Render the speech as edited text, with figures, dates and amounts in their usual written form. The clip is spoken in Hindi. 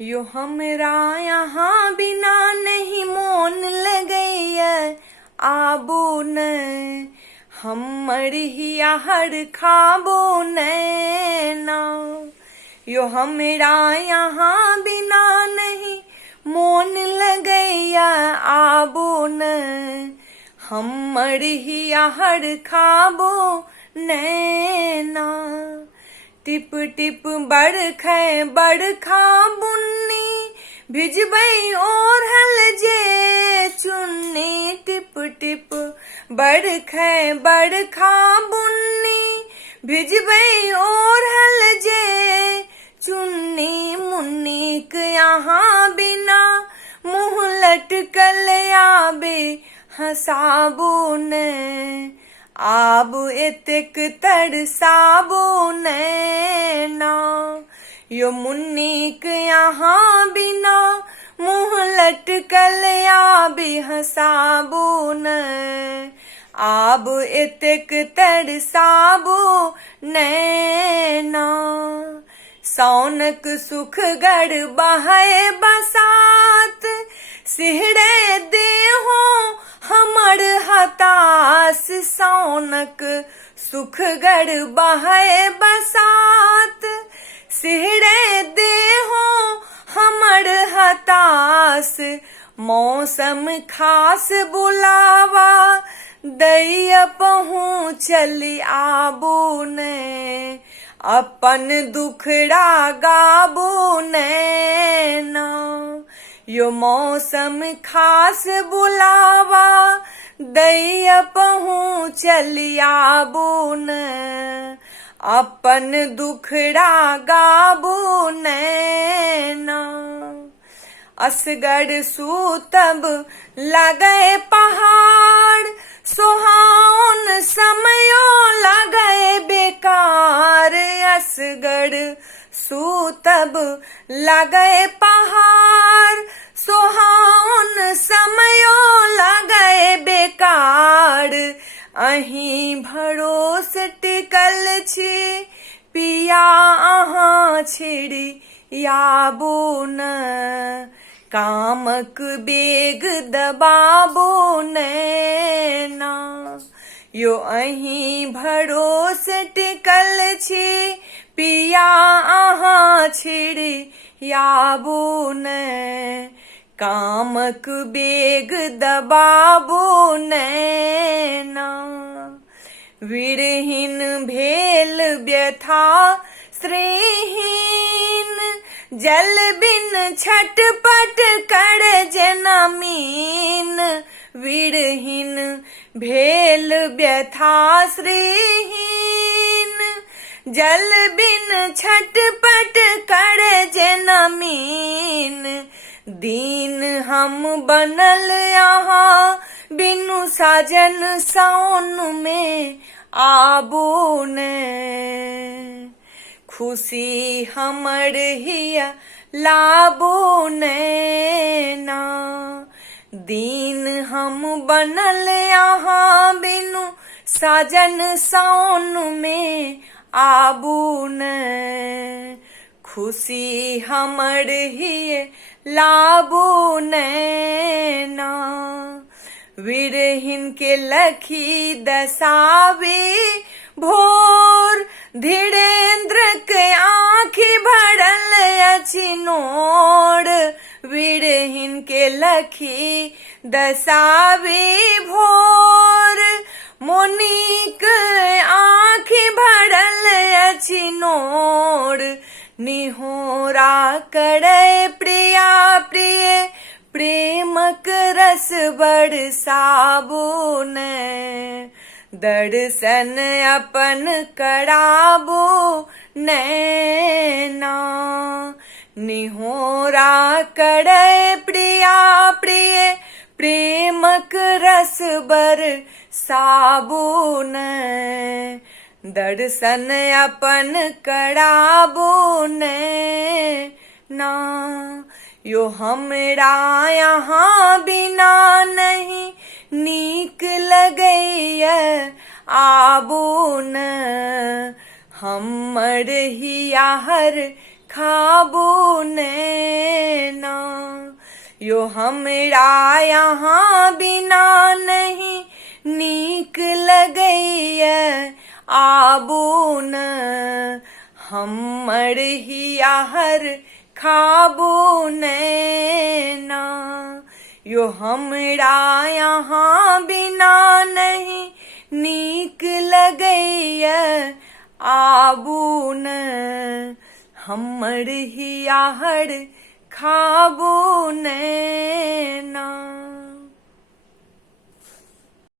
यो हमरा यहाँ बिना नहीं मोन लगैया आबो न हमर हियाहर खाबो नैना। यो हमरा यहाँ बिना नहीं मोन लगैया आबो न हमर हियाहर खाबो नैना। टिप टिप बरखा बुन्नी भिजबै ओढ़ल जे चुन्नी। टिप टिप बरखा बुन्नी भिजबै ओढ़ल जे चुन्नी। मुन्नीक यहाँ बिना मुँह लटकल आबे हंसाबो न आब एतेक तरसाबो नैना। यो मुन्नीक यहाँ बिना मुँह लटकल आबे हंसाबो न आब एतेक तरसाबो नैना। सौनक सुखगढ़ बहै बसात सिहरै देहो हमर हताश। सौनक सुखगढ़ बहै बसात सिहरै देहो हमर हताश। मौसम खास बुलावा दैय पहुँचल आबो ने अपन दुखड़ा गाबो नैना। यो मौसम खास बुलावा दैय पहुँचल आबो न अपन दुखड़ा गाबो नैना। असगर सूतब लगै पहाड़ सोहाउन समयो लगै बेकार। असगर सूतब लगै पहाड़ सोहाउन समयो लगै बेकार। अहीं भरोस टिकल छी पिया अहाँ छिड़ियाबो न कामक बेग दबाबो नैना। यो अहीं भरोस टिकल छी पिया अहाँ छिड़ियाबो न कामक बेग दबाबो नैना। विरहीन भेल व्यथा श्रीहीन जल बिन छटपट कर जनमीन। विरहीन भेल व्यथा श्रीहीन जल बिन छटपट कर जनमीन। दीन हम बनल यहाँ बिनु साजन साउन में आबो न खुशी हमर हिया लाबो नैना। दीन हम बनल यहाँ बिनु साजन साउन में आबो न खुशी हमर हिये लाबो नैना। विरहीन के लखी दसावे भोर धीरेन्द्र के आँखि भरल अछि नोर। विरहीन के लखी दसावे भोर मोनिक आँखि भरल अछि नोर। निहोरा करे प्रिया प्रिय प्रेमक रस बरसाबो न दर्शन अपन कराबो नैना। निहोरा करे प्रिया प्रिय प्रेमक रस बरसाबो न दर्शन अपन कराबो नैना। यो हमरा यहाँ बिना नहीं नीक लगैया आबो न हमर हियाहर खाबो ने। यो हमरा यहाँ बिना नहीं नीक लगैया आबू न हमर हियाहर खाबू नैना यो हमरा यहाँ बिना नहीं नीक लगैया आबू न हमर हियाहर खाबू नैना।